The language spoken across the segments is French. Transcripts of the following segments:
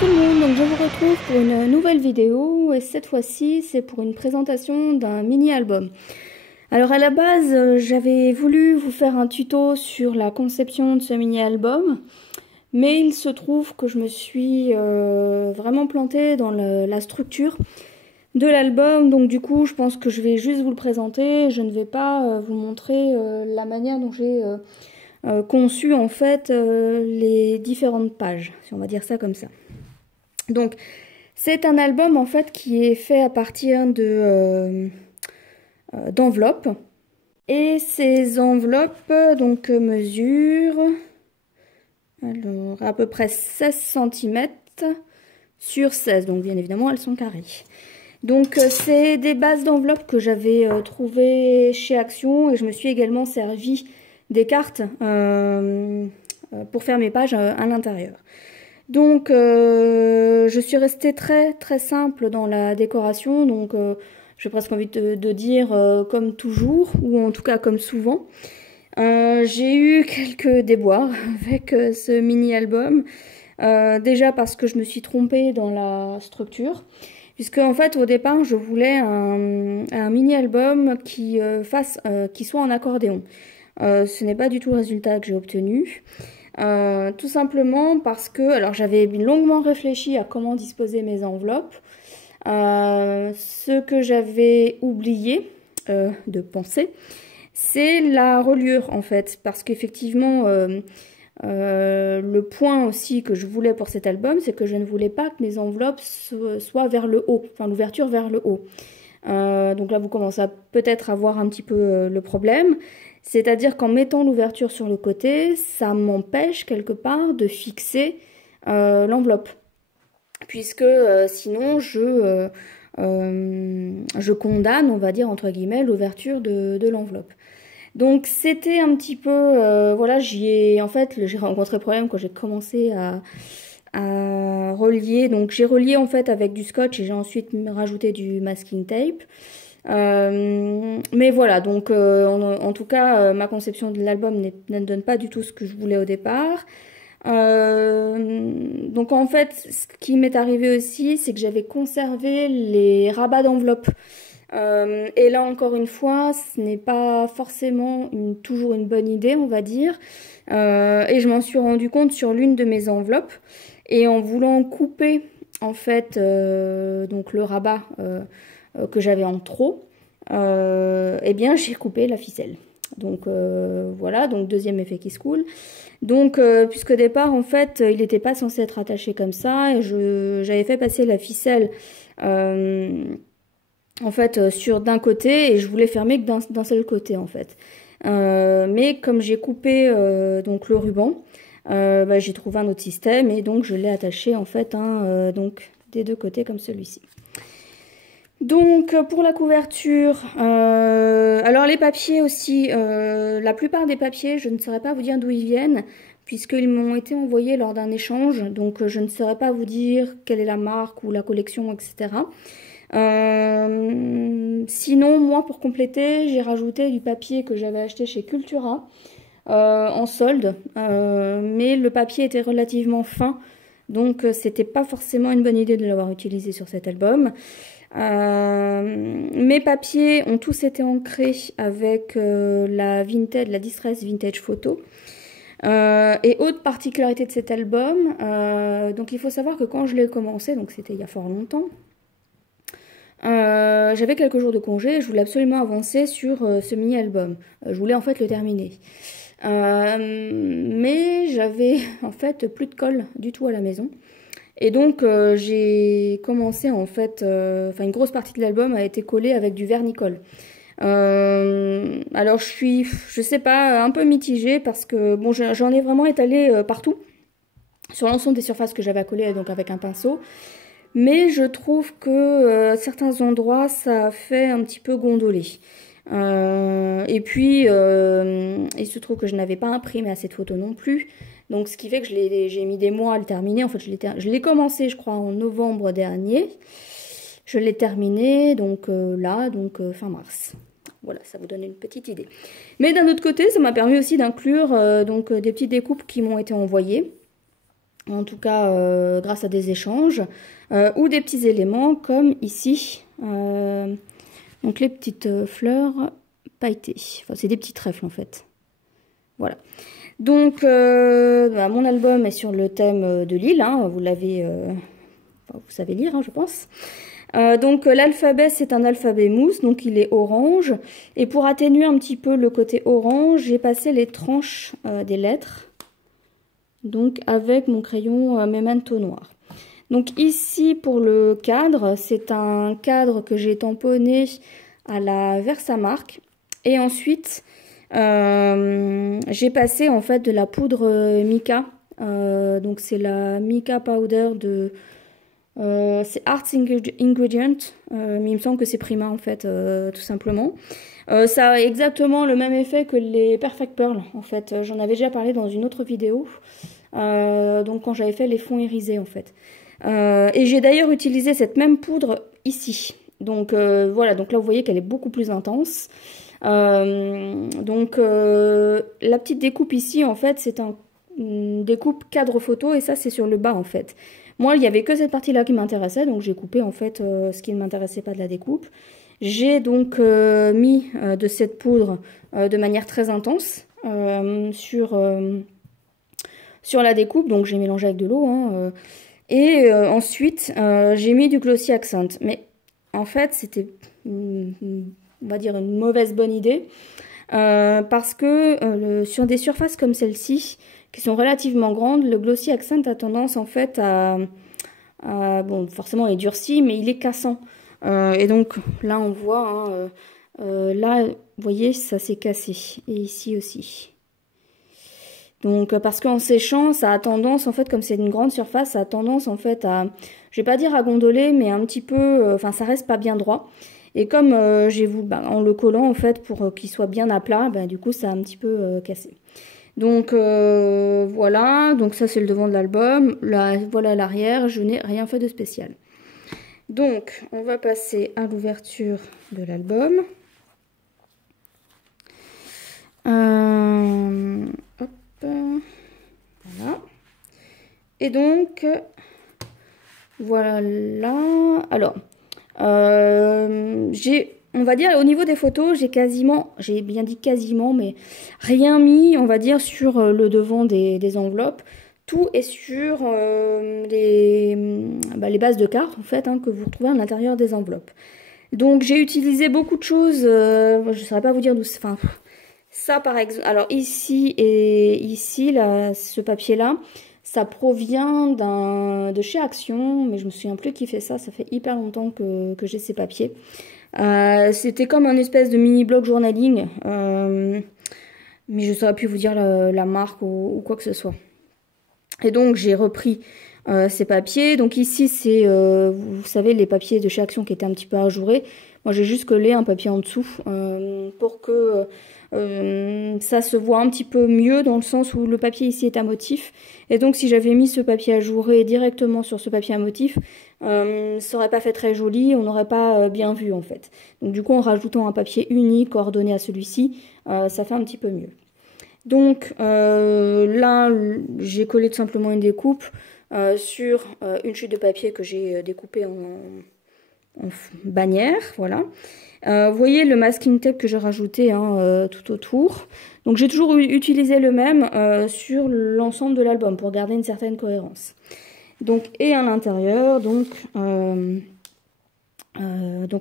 tout le monde, donc je vous retrouve pour une nouvelle vidéo et cette fois-ci c'est pour une présentation d'un mini-album. Alors à la base j'avais voulu vous faire un tuto sur la conception de ce mini-album, mais il se trouve que je me suis vraiment plantée dans la structure de l'album, donc du coup je pense que je vais juste vous le présenter, je ne vais pas vous montrer la manière dont j'ai conçu en fait les différentes pages, si on va dire ça comme ça. Donc c'est un album en fait qui est fait à partir de d'enveloppes, et ces enveloppes donc mesurent alors à peu près 16 cm sur 16, donc bien évidemment elles sont carrées. Donc c'est des bases d'enveloppes que j'avais trouvées chez Action, et je me suis également servi des cartes pour faire mes pages à l'intérieur. Donc je suis restée très simple dans la décoration, donc j'ai presque envie de dire comme toujours, ou en tout cas comme souvent. J'ai eu quelques déboires avec ce mini-album, déjà parce que je me suis trompée dans la structure, puisque en fait au départ je voulais un mini-album qui soit en accordéon. Ce n'est pas du tout le résultat que j'ai obtenu. Tout simplement parce que, alors j'avais longuement réfléchi à comment disposer mes enveloppes. Ce que j'avais oublié de penser, c'est la reliure en fait, parce qu'effectivement le point aussi que je voulais pour cet album, c'est que je ne voulais pas que mes enveloppes soient vers le haut, enfin l'ouverture vers le haut. Donc là vous commencez à peut-être à voir un petit peu le problème. C'est-à-dire qu'en mettant l'ouverture sur le côté, ça m'empêche quelque part de fixer l'enveloppe. Puisque sinon je condamne, on va dire entre guillemets, l'ouverture de l'enveloppe. Donc c'était un petit peu, voilà, j'ai rencontré problème quand j'ai commencé à relier. Donc j'ai relié en fait avec du scotch et j'ai ensuite rajouté du masking tape. Mais voilà, donc en tout cas ma conception de l'album ne donne pas du tout ce que je voulais au départ. Donc en fait ce qui m'est arrivé aussi, c'est que j'avais conservé les rabats d'enveloppe, et là encore une fois ce n'est pas forcément toujours une bonne idée, on va dire, et je m'en suis rendu compte sur l'une de mes enveloppes, et en voulant couper en fait donc le rabat que j'avais en trop, eh bien j'ai coupé la ficelle. Donc voilà, donc deuxième effet qui se coule. Donc puisque au départ en fait il n'était pas censé être attaché comme ça, et j'avais fait passer la ficelle en fait sur d'un côté, et je voulais fermer que d'un seul côté en fait. Mais comme j'ai coupé donc le ruban, j'ai trouvé un autre système, et donc je l'ai attaché en fait donc des deux côtés comme celui-ci. Donc pour la couverture, alors les papiers aussi, la plupart des papiers, je ne saurais pas vous dire d'où ils viennent, puisqu'ils m'ont été envoyés lors d'un échange, donc je ne saurais pas vous dire quelle est la marque ou la collection, etc. Sinon, moi pour compléter, j'ai rajouté du papier que j'avais acheté chez Cultura en solde, mais le papier était relativement fin, donc c'était pas forcément une bonne idée de l'avoir utilisé sur cet album. Mes papiers ont tous été ancrés avec la Distress Vintage Photo. Et autre particularité de cet album, donc il faut savoir que quand je l'ai commencé, donc c'était il y a fort longtemps, j'avais quelques jours de congé et je voulais absolument avancer sur ce mini-album. Je voulais en fait le terminer. Mais j'avais en fait plus de colle du tout à la maison. Et donc j'ai commencé en fait, une grosse partie de l'album a été collée avec du vernicole. Alors je sais pas, un peu mitigée, parce que bon, j'en ai vraiment étalé partout, sur l'ensemble des surfaces que j'avais à coller, donc avec un pinceau. Mais je trouve que certains endroits ça a fait un petit peu gondoler. Et puis il se trouve que je n'avais pas imprimé assez de photos non plus. Donc ce qui fait que j'ai mis des mois à le terminer. En fait je l'ai commencé je crois en novembre dernier. Je l'ai terminé donc fin mars. Voilà, ça vous donne une petite idée. Mais d'un autre côté, ça m'a permis aussi d'inclure des petites découpes qui m'ont été envoyées. en tout cas grâce à des échanges, ou des petits éléments comme ici, donc les petites fleurs pailletées, enfin c'est des petits trèfles en fait, voilà. Donc mon album est sur le thème de l'île, hein, vous l'avez, vous savez lire hein, je pense. Donc l'alphabet c'est un alphabet mousse, donc il est orange, et pour atténuer un petit peu le côté orange, j'ai passé les tranches des lettres, donc avec mon crayon Memento noir. Donc ici pour le cadre, c'est un cadre que j'ai tamponné à la Versamark, et ensuite j'ai passé en fait de la poudre mica, donc c'est la mica powder de c'est Arts Ingredient, mais il me semble que c'est Prima en fait, tout simplement. Ça a exactement le même effet que les Perfect Pearl en fait, j'en avais déjà parlé dans une autre vidéo, donc quand j'avais fait les fonds irisés en fait. Et j'ai d'ailleurs utilisé cette même poudre ici, donc voilà, donc là vous voyez qu'elle est beaucoup plus intense. Donc la petite découpe ici en fait c'est une découpe cadre photo, et ça c'est sur le bas en fait. Moi il n'y avait que cette partie là qui m'intéressait, donc j'ai coupé en fait ce qui ne m'intéressait pas de la découpe. J'ai donc mis de cette poudre de manière très intense sur la découpe, donc j'ai mélangé avec de l'eau hein, et ensuite j'ai mis du glossy accent, mais en fait c'était on va dire une mauvaise bonne idée, parce que sur des surfaces comme celle-ci, qui sont relativement grandes, le glossy accent a tendance en fait bon forcément il est durci, mais il est cassant. Et donc là on voit, hein, là vous voyez ça s'est cassé, et ici aussi. Donc parce qu'en séchant, ça a tendance, en fait, comme c'est une grande surface, ça a tendance en fait à, je vais pas dire à gondoler, mais un petit peu, enfin ça reste pas bien droit. Et comme j'ai voulu, en le collant en fait pour qu'il soit bien à plat, du coup ça a un petit peu cassé. Donc voilà, donc ça c'est le devant de l'album. Là voilà l'arrière, je n'ai rien fait de spécial. Donc on va passer à l'ouverture de l'album. Hop. Voilà. Et donc, voilà. Alors, on va dire, au niveau des photos, j'ai bien dit quasiment, mais rien mis, on va dire, sur le devant des enveloppes. Tout est sur les bases de cartes, en fait, hein, que vous retrouvez à l'intérieur des enveloppes. Donc, j'ai utilisé beaucoup de choses, je ne saurais pas vous dire d'où c'est. Enfin, ça, par exemple, alors ici et ici, là, ce papier-là, ça provient de chez Action, mais je me souviens plus qui fait ça. Ça fait hyper longtemps que j'ai ces papiers. C'était comme un espèce de mini blog journaling, mais je ne saurais plus vous dire la marque ou quoi que ce soit. Et donc j'ai repris ces papiers. Donc ici c'est, vous savez, les papiers de chez Action qui étaient un petit peu ajourés. Moi j'ai juste collé un papier en dessous pour que ça se voit un petit peu mieux, dans le sens où le papier ici est à motif. Et donc si j'avais mis ce papier ajouré directement sur ce papier à motif, ça aurait pas fait très joli, on n'aurait pas bien vu en fait. Donc du coup en rajoutant un papier unique coordonné à celui-ci, ça fait un petit peu mieux. Donc là j'ai collé tout simplement une découpe sur une chute de papier que j'ai découpée en bannière, voilà. Vous voyez le masking tape que j'ai rajouté hein, tout autour. Donc j'ai toujours utilisé le même sur l'ensemble de l'album pour garder une certaine cohérence. Donc et à l'intérieur donc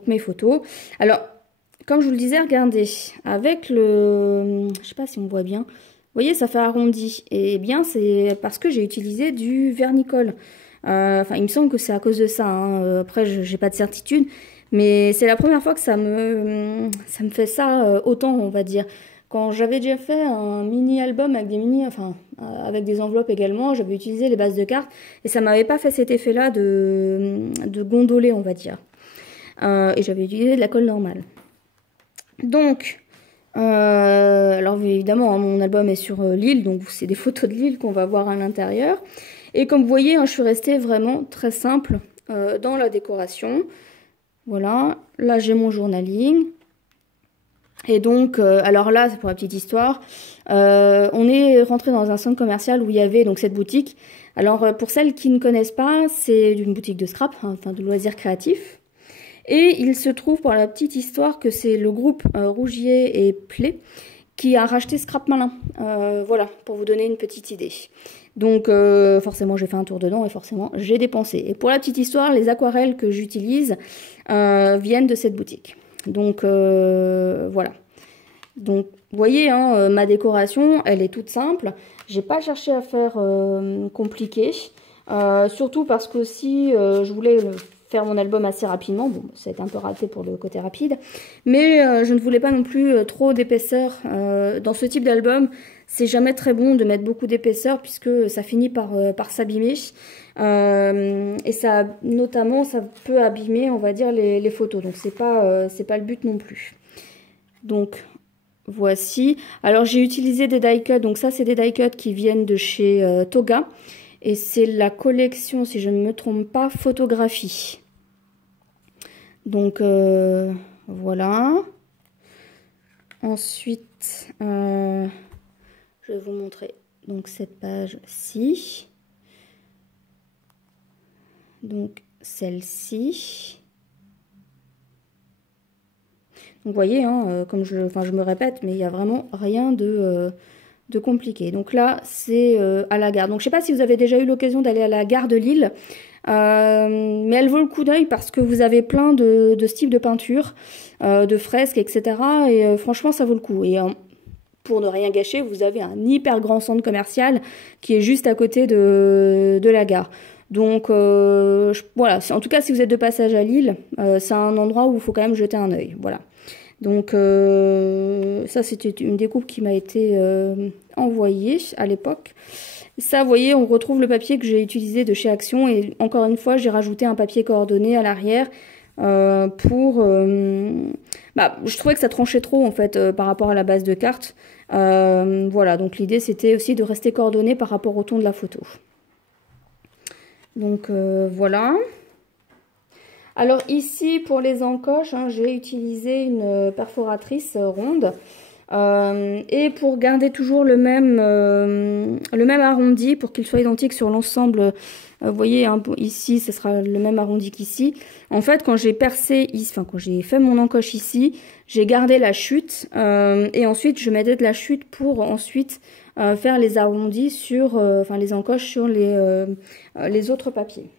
mes photos. Alors comme je vous le disais, regardez, avec le, je sais pas si on voit bien, vous voyez ça fait arrondi, et bien c'est parce que j'ai utilisé du vernicole. Enfin il me semble que c'est à cause de ça, hein. Après j'ai pas de certitude, mais c'est la première fois que ça me fait ça autant, on va dire. Quand j'avais déjà fait un mini album avec avec des enveloppes également, j'avais utilisé les bases de cartes, et ça m'avait pas fait cet effet là de gondoler, on va dire. Et j'avais utilisé de la colle normale. Donc, alors évidemment, hein, mon album est sur l'île, donc c'est des photos de l'île qu'on va voir à l'intérieur. Et comme vous voyez, hein, je suis restée vraiment très simple dans la décoration. Voilà, là j'ai mon journaling. Et donc, alors là, c'est pour la petite histoire, on est rentré dans un centre commercial où il y avait donc cette boutique. Alors, pour celles qui ne connaissent pas, c'est une boutique de scrap, hein, enfin de loisirs créatifs. Et il se trouve, pour la petite histoire, que c'est le groupe Rougier et Play qui a racheté Scrap Malin. Voilà, pour vous donner une petite idée. Donc, forcément, j'ai fait un tour dedans et forcément, j'ai dépensé. Et pour la petite histoire, les aquarelles que j'utilise viennent de cette boutique. Donc, voilà. Donc, vous voyez, hein, ma décoration, elle est toute simple. J'ai pas cherché à faire compliqué. Surtout parce que aussi, je voulais faire mon album assez rapidement. Bon, ça a été un peu raté pour le côté rapide. Mais je ne voulais pas non plus trop d'épaisseur. Dans ce type d'album, c'est jamais très bon de mettre beaucoup d'épaisseur puisque ça finit par s'abîmer. Et ça, notamment, ça peut abîmer, on va dire, les photos. Donc, c'est pas le but non plus. Donc, voici. Alors, j'ai utilisé des die cuts. Donc, ça, c'est des die cuts qui viennent de chez Toga. Et c'est la collection, si je ne me trompe pas, photographie. Donc, voilà. Ensuite, je vais vous montrer donc cette page-ci. Donc, celle-ci. Donc, vous voyez, hein, comme je me répète, mais il n'y a vraiment rien de compliqué. Donc là, c'est à la gare. Donc, je ne sais pas si vous avez déjà eu l'occasion d'aller à la gare de Lille. Mais elle vaut le coup d'œil parce que vous avez plein de styles de peinture, de fresques, etc. Et franchement, ça vaut le coup. Et pour ne rien gâcher, vous avez un hyper grand centre commercial qui est juste à côté de la gare. Donc voilà, en tout cas, si vous êtes de passage à Lille, c'est un endroit où il faut quand même jeter un œil. Voilà. Donc ça, c'était une découpe qui m'a été envoyée à l'époque. Ça, vous voyez, on retrouve le papier que j'ai utilisé de chez Action. Et encore une fois, j'ai rajouté un papier coordonné à l'arrière je trouvais que ça tranchait trop, en fait, par rapport à la base de carte. Voilà, donc l'idée, c'était aussi de rester coordonné par rapport au ton de la photo. Donc, voilà. Alors ici, pour les encoches, hein, j'ai utilisé une perforatrice ronde. Et pour garder toujours le même arrondi, pour qu'il soit identique sur l'ensemble, vous voyez, hein, ici, ce sera le même arrondi qu'ici. En fait, quand j'ai percé, quand j'ai fait mon encoche ici, j'ai gardé la chute, et ensuite, je mettais de la chute pour ensuite faire les arrondis sur, les encoches sur les autres papiers.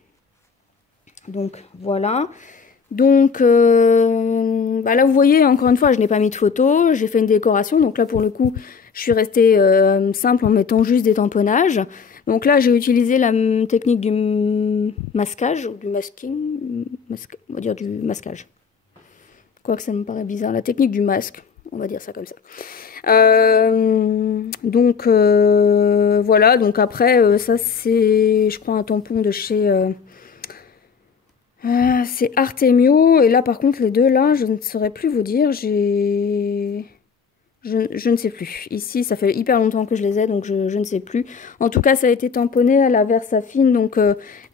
Donc, voilà. Donc là vous voyez, encore une fois, je n'ai pas mis de photo, j'ai fait une décoration. Donc là pour le coup je suis restée simple en mettant juste des tamponnages. Donc là j'ai utilisé la technique du masquage, ou du masking, on va dire du masquage. Quoique ça me paraît bizarre, la technique du masque, on va dire ça comme ça. Donc voilà, donc après ça c'est je crois un tampon de chez... c'est Artemio, et là par contre les deux là, je ne saurais plus vous dire, je ne sais plus. Ici ça fait hyper longtemps que je les ai, donc je ne sais plus. En tout cas ça a été tamponné à la Versafine, donc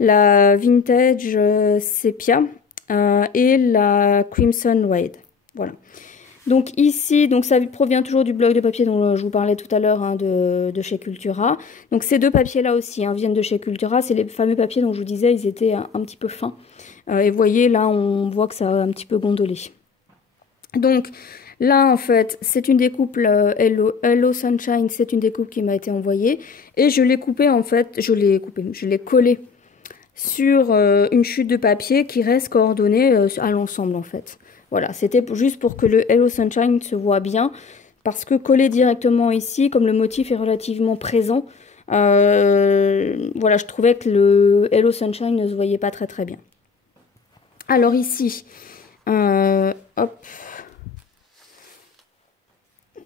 la Vintage Sepia et la Crimson Red. Voilà. Donc ici, donc ça provient toujours du bloc de papier dont je vous parlais tout à l'heure, hein, de chez Cultura. Donc ces deux papiers là aussi viennent de chez Cultura, c'est les fameux papiers dont je vous disais, ils étaient un petit peu fins. Et vous voyez, là, on voit que ça a un petit peu gondolé. Donc, là, en fait, c'est une découpe Hello Sunshine, c'est une découpe qui m'a été envoyée. Et je l'ai coupée, en fait, je l'ai collée sur une chute de papier qui reste coordonnée à l'ensemble, en fait. Voilà, c'était juste pour que le Hello Sunshine se voit bien. Parce que coller directement ici, comme le motif est relativement présent, voilà, je trouvais que le Hello Sunshine ne se voyait pas très très bien. Alors ici, hop,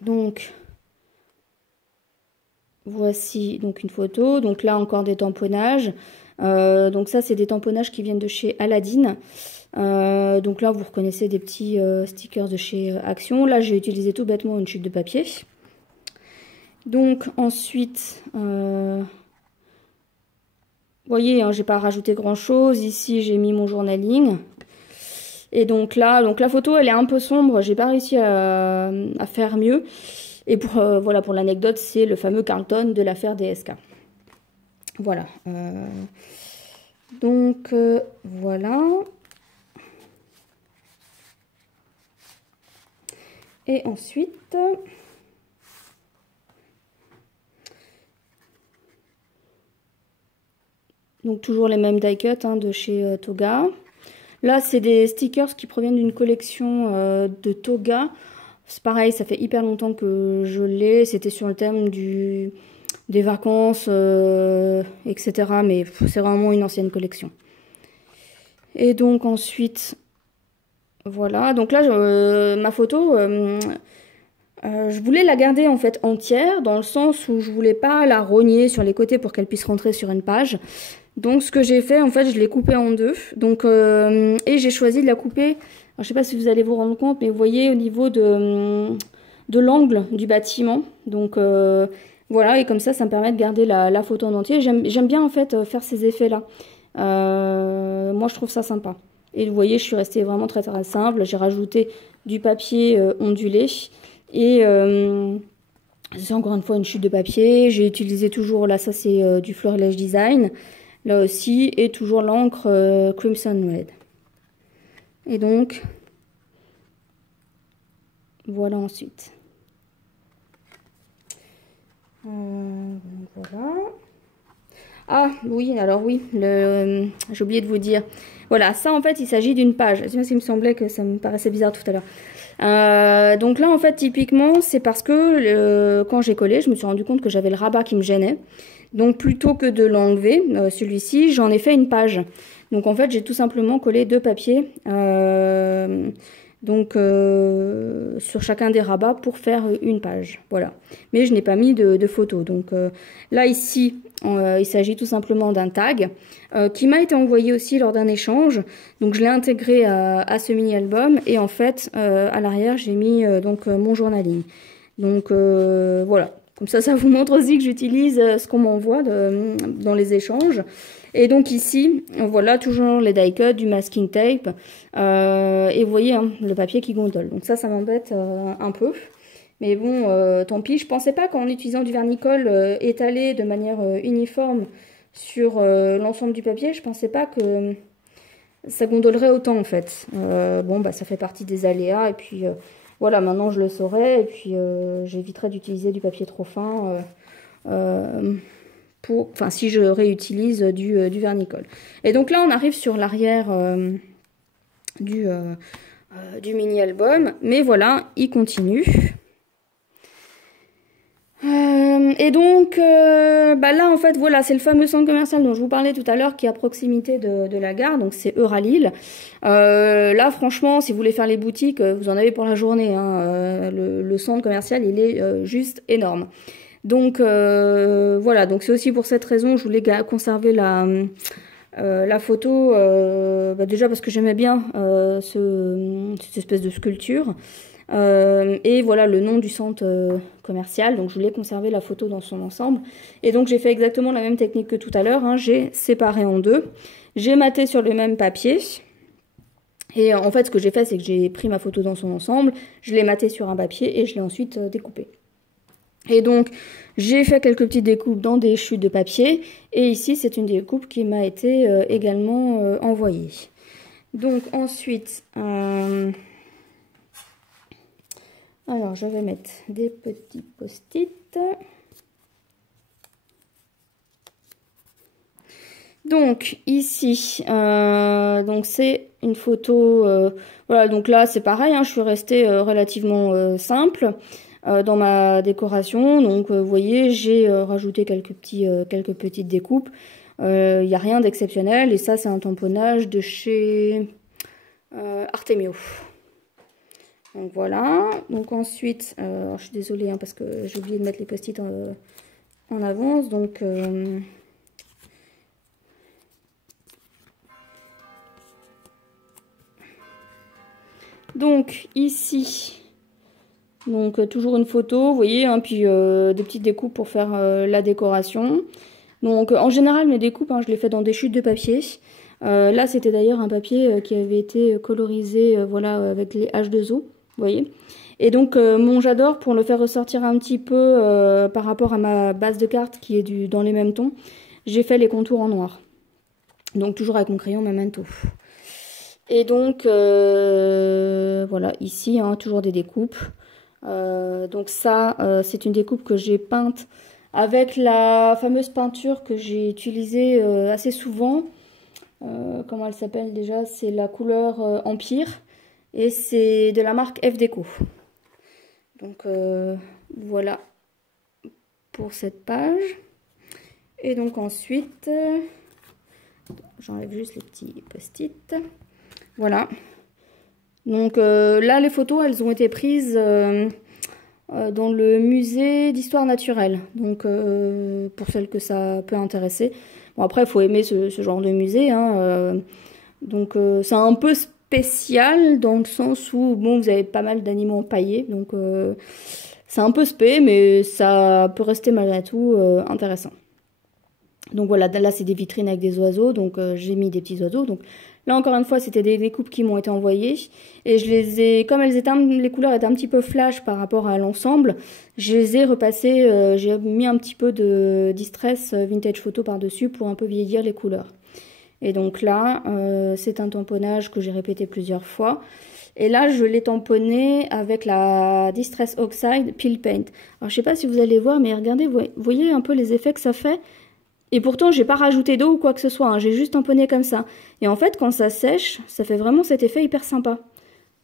donc voici donc une photo. Donc là encore des tamponnages. Donc ça c'est des tamponnages qui viennent de chez Aladdin. Donc là vous reconnaissez des petits stickers de chez Action. Là j'ai utilisé tout bêtement une chute de papier. Donc ensuite, vous voyez, hein, j'ai pas rajouté grand chose. Ici j'ai mis mon journaling. Et donc la photo elle est un peu sombre, j'ai pas réussi à faire mieux. Et pour voilà, pour l'anecdote, c'est le fameux Carlton de l'affaire DSK. Voilà. Donc voilà. Et ensuite, donc toujours les mêmes die cut hein, de chez Toga. Là, c'est des stickers qui proviennent d'une collection de Toga. C'est pareil, ça fait hyper longtemps que je l'ai. C'était sur le thème des vacances, etc. Mais c'est vraiment une ancienne collection. Et donc ensuite, voilà. Donc là, ma photo, je voulais la garder en fait entière, dans le sens où je voulais pas la rogner sur les côtés pour qu'elle puisse rentrer sur une page. Donc ce que j'ai fait, en fait, je l'ai coupée en deux. Donc, et j'ai choisi de la couper. Alors, je sais pas si vous allez vous rendre compte, mais vous voyez au niveau de l'angle du bâtiment. Donc voilà, et comme ça me permet de garder la photo en entier. J'aime bien en fait faire ces effets-là. Moi, je trouve ça sympa. Et vous voyez, je suis restée vraiment très très simple. J'ai rajouté du papier ondulé. Et c'est encore une fois une chute de papier. J'ai utilisé toujours, là ça c'est du Florilège Design. Là aussi, et toujours l'encre Crimson Red. Et donc, voilà ensuite. Voilà. Ah oui, alors oui, j'ai oublié de vous dire. Voilà, ça en fait, il s'agit d'une page. Il me semblait que ça me paraissait bizarre tout à l'heure. Donc là, en fait, typiquement, c'est parce que quand j'ai collé, je me suis rendu compte que j'avais le rabat qui me gênait. Donc plutôt que de l'enlever, celui-ci, j'en ai fait une page. Donc en fait, j'ai tout simplement collé deux papiers sur chacun des rabats pour faire une page. Voilà. Mais je n'ai pas mis de photos. Donc là, ici, il s'agit tout simplement d'un tag qui m'a été envoyé aussi lors d'un échange. Donc je l'ai intégré à ce mini-album. Et en fait, à l'arrière, j'ai mis mon journaling. Donc voilà. Comme ça vous montre aussi que j'utilise ce qu'on m'envoie dans les échanges. Et donc ici, voilà, toujours les die cut, du masking tape. Et vous voyez, hein, le papier qui gondole. Donc ça m'embête un peu. Mais bon, tant pis. Je pensais pas qu'en utilisant du vernicole étalé de manière uniforme sur l'ensemble du papier, je pensais pas que ça gondolerait autant en fait. Bon, bah ça fait partie des aléas. Et puis... voilà, maintenant je le saurai et puis j'éviterai d'utiliser du papier trop fin si je réutilise du vernicole. Et donc là, on arrive sur l'arrière du mini-album. Mais voilà, il continue. Et donc, là, en fait, voilà, c'est le fameux centre commercial dont je vous parlais tout à l'heure, qui est à proximité de la gare, donc c'est Euralil. Là, franchement, si vous voulez faire les boutiques, vous en avez pour la journée, hein. Le centre commercial, il est juste énorme. Donc, voilà, donc c'est aussi pour cette raison, je voulais conserver la photo, déjà parce que j'aimais bien cette espèce de sculpture. Et voilà le nom du centre commercial, donc je voulais conserver la photo dans son ensemble. Et donc j'ai fait exactement la même technique que tout à l'heure, hein. J'ai séparé en deux, j'ai maté sur le même papier. Et en fait ce que j'ai fait, c'est que j'ai pris ma photo dans son ensemble, je l'ai maté sur un papier et je l'ai ensuite découpé. Et donc j'ai fait quelques petites découpes dans des chutes de papier, et ici c'est une découpe qui m'a été également envoyée. Donc ensuite... alors, je vais mettre des petits post-it. Donc, ici, donc c'est une photo. Voilà, donc là, c'est pareil, hein, je suis restée relativement simple dans ma décoration. Donc, vous voyez, j'ai rajouté quelques petites découpes. Il n'y a rien d'exceptionnel. Et ça, c'est un tamponnage de chez Artemio. Donc voilà, donc ensuite, je suis désolée hein, parce que j'ai oublié de mettre les post-it en avance, donc ici, donc toujours une photo, vous voyez, hein, puis des petites découpes pour faire la décoration. Donc en général mes découpes, hein, je les fais dans des chutes de papier. Là, c'était d'ailleurs un papier qui avait été colorisé, voilà, avec les H2O, vous voyez. Et donc, mon j'adore, pour le faire ressortir un petit peu par rapport à ma base de cartes qui est dans les mêmes tons, j'ai fait les contours en noir. Donc, toujours avec mon crayon Memento. Et donc, voilà, ici, hein, toujours des découpes. Donc ça, c'est une découpe que j'ai peinte avec la fameuse peinture que j'ai utilisée assez souvent. Comment elle s'appelle déjà? C'est la couleur Empire. Et c'est de la marque F Déco. Donc voilà pour cette page. Et donc ensuite, j'enlève juste les petits post-it. Voilà. Donc là, les photos, elles ont été prises dans le musée d'histoire naturelle. Donc pour celles que ça peut intéresser. Bon, après, il faut aimer ce genre de musée. Hein, donc c'est un peu spécial dans le sens où, bon, vous avez pas mal d'animaux empaillés. Donc c'est un peu spé, mais ça peut rester malgré tout intéressant. Donc voilà, là c'est des vitrines avec des oiseaux, donc j'ai mis des petits oiseaux. Donc là encore une fois, c'était des découpes qui m'ont été envoyées. Et je les ai, comme elles étaient, les couleurs étaient un petit peu flash par rapport à l'ensemble, je les ai repassées, j'ai mis un petit peu de Distress Vintage Photo par-dessus pour un peu vieillir les couleurs. Et donc là, c'est un tamponnage que j'ai répété plusieurs fois. Et là, je l'ai tamponné avec la Distress Oxide Peel Paint. Alors je sais pas si vous allez voir, mais regardez, vous voyez un peu les effets que ça fait. Et pourtant, j'ai pas rajouté d'eau ou quoi que ce soit, hein, j'ai juste tamponné comme ça. Et en fait, quand ça sèche, ça fait vraiment cet effet hyper sympa.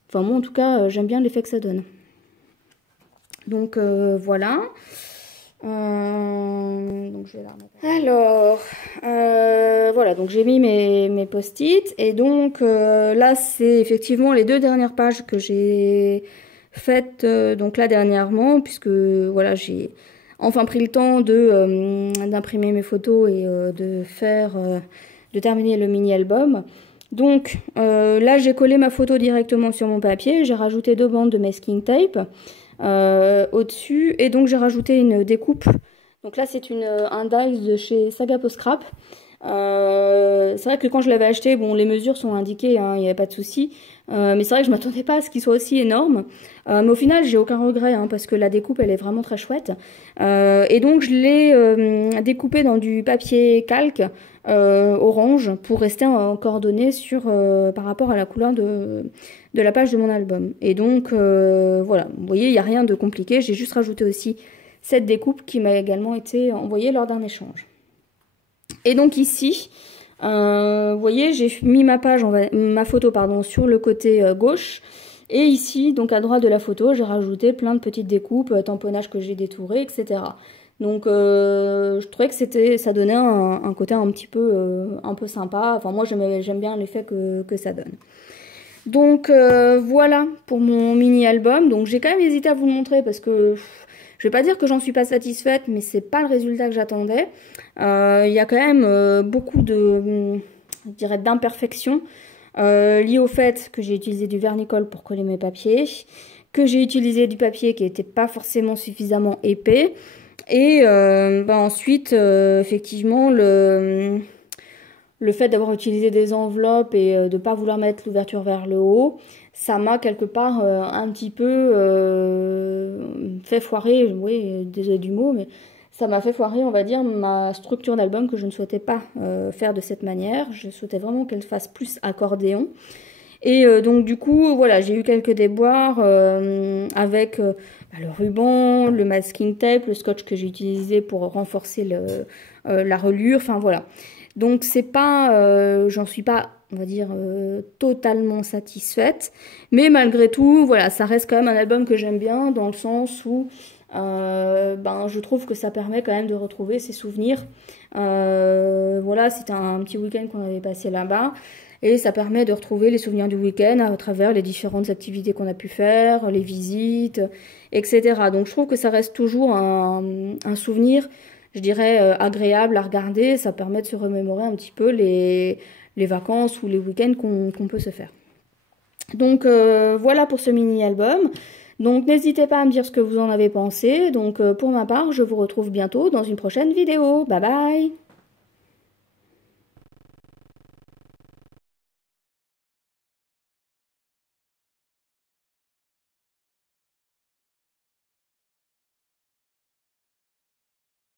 Enfin, moi, en tout cas, j'aime bien l'effet que ça donne. Donc, voilà. Donc, je vais la remettre. Alors, voilà, donc j'ai mis mes post-it. Et donc, là, c'est effectivement les deux dernières pages que j'ai faites, donc là, dernièrement, puisque, voilà, j'ai enfin pris le temps d'imprimer mes photos et de terminer le mini-album. Donc là, j'ai collé ma photo directement sur mon papier. J'ai rajouté 2 bandes de masking tape au-dessus. Et donc, j'ai rajouté une découpe. Donc là, c'est un dies de chez Saga Post Scrap. C'est vrai que quand je l'avais acheté, bon, les mesures sont indiquées, hein, il n'y avait pas de souci. Mais c'est vrai que je m'attendais pas à ce qu'il soit aussi énorme. Mais au final, j'ai aucun regret, hein, parce que la découpe, elle est vraiment très chouette. Et donc, je l'ai découpé dans du papier calque orange pour rester en coordonnées par rapport à la couleur de la page de mon album. Et donc, voilà, vous voyez, il n'y a rien de compliqué. J'ai juste rajouté aussi cette découpe qui m'a également été envoyée lors d'un échange. Et donc ici, vous voyez, j'ai mis ma photo sur le côté gauche. Et ici, donc à droite de la photo, j'ai rajouté plein de petites découpes, tamponnages que j'ai détourés, etc. Donc je trouvais que ça donnait un côté un peu sympa. Enfin moi j'aime bien l'effet que ça donne. Donc voilà pour mon mini-album. Donc j'ai quand même hésité à vous le montrer parce que je vais pas dire que j'en suis pas satisfaite, mais c'est pas le résultat que j'attendais. Il y a quand même beaucoup je dirais, d'imperfections liées au fait que j'ai utilisé du vernicole pour coller mes papiers, que j'ai utilisé du papier qui n'était pas forcément suffisamment épais, et ensuite, effectivement, le fait d'avoir utilisé des enveloppes et de ne pas vouloir mettre l'ouverture vers le haut, ça m'a quelque part un petit peu fait foirer, oui, désolé du mot, mais ça m'a fait foirer, on va dire, ma structure d'album que je ne souhaitais pas faire de cette manière. Je souhaitais vraiment qu'elle fasse plus accordéon. Et donc du coup, voilà, j'ai eu quelques déboires avec le ruban, le masking tape, le scotch que j'ai utilisé pour renforcer la reliure, enfin voilà. Donc c'est pas, j'en suis pas, on va dire, totalement satisfaite, mais malgré tout, voilà, ça reste quand même un album que j'aime bien dans le sens où je trouve que ça permet quand même de retrouver ses souvenirs. Voilà, c'était un petit week-end qu'on avait passé là-bas. Et ça permet de retrouver les souvenirs du week-end à travers les différentes activités qu'on a pu faire, les visites, etc. Donc je trouve que ça reste toujours un souvenir, je dirais, agréable à regarder. Ça permet de se remémorer un petit peu les vacances ou les week-ends qu'on peut se faire. Donc voilà pour ce mini-album. Donc n'hésitez pas à me dire ce que vous en avez pensé. Donc pour ma part, je vous retrouve bientôt dans une prochaine vidéo. Bye bye!